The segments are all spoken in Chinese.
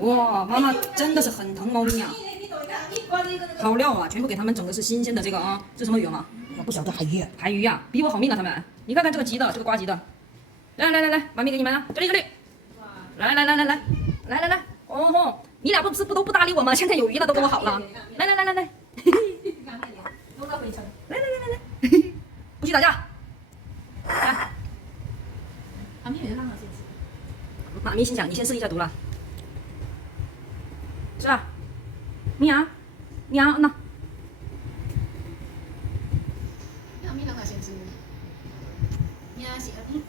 哇，妈妈真的是很疼猫咪呀、好料啊，全部给他们整的是新鲜的这个啊，这什么鱼啊？我不晓得海鱼。海鱼呀、比我好命啊他们。你看看这个急的，这个瓜急的。来，妈咪给你们了，这里。来，哦吼，你俩不都不搭理我吗？现在有鱼了，都跟我好了。来，来，不许打架。来，妈咪心想，你先试一下毒了。是吧？你啊，那。咪让他先吃。你啊，写你。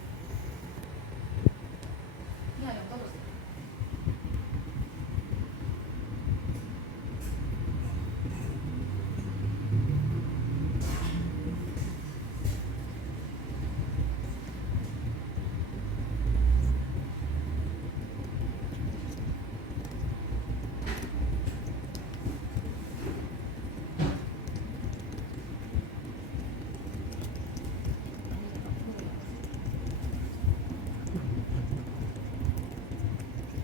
你啊，用多少？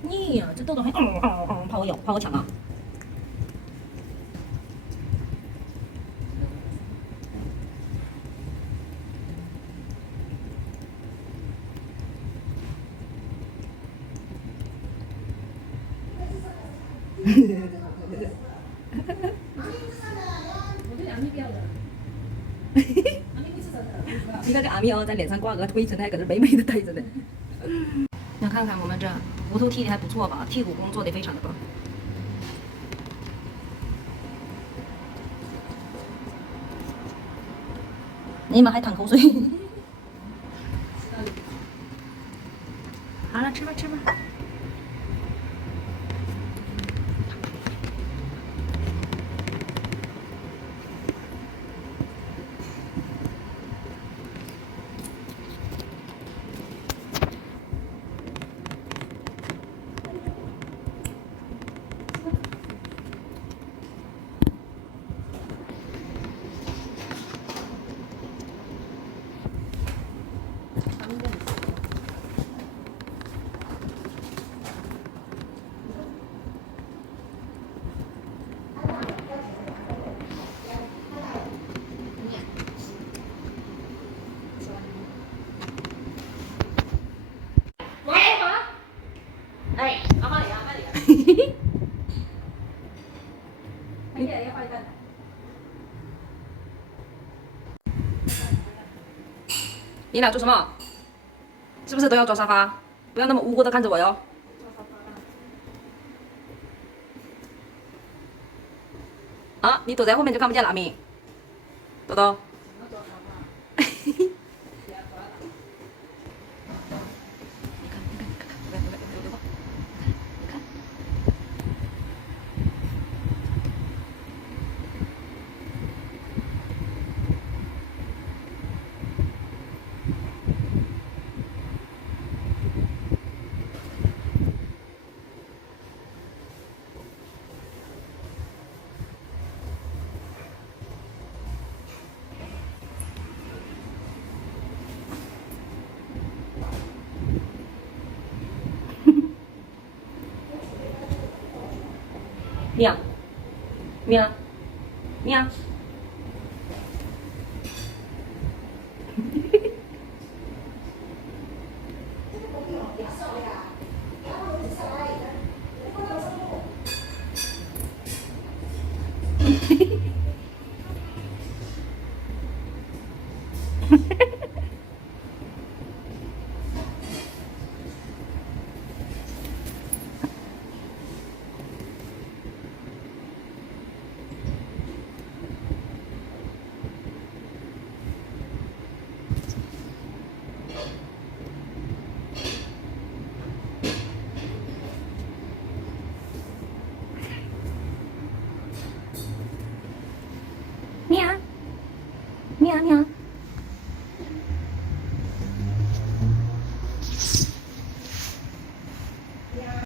你呀，这豆豆还怕我抢啊！你看这阿咪哦，在脸上挂个灰尘，还搁这美美的待着呢。那看看我们这骨头剔的还不错吧？剔骨工做的非常的棒。你妈还淌口水。好了，吃吧。哎，阿妈嚟啊，咩嚟啊？睇嘢要快啲。你俩做什么？是不是都要抓沙发？不要那么无辜的看着我哟。啊，你躲在后面就看不见了，阿咪。豆豆。喵，喵，喵。喵，喵。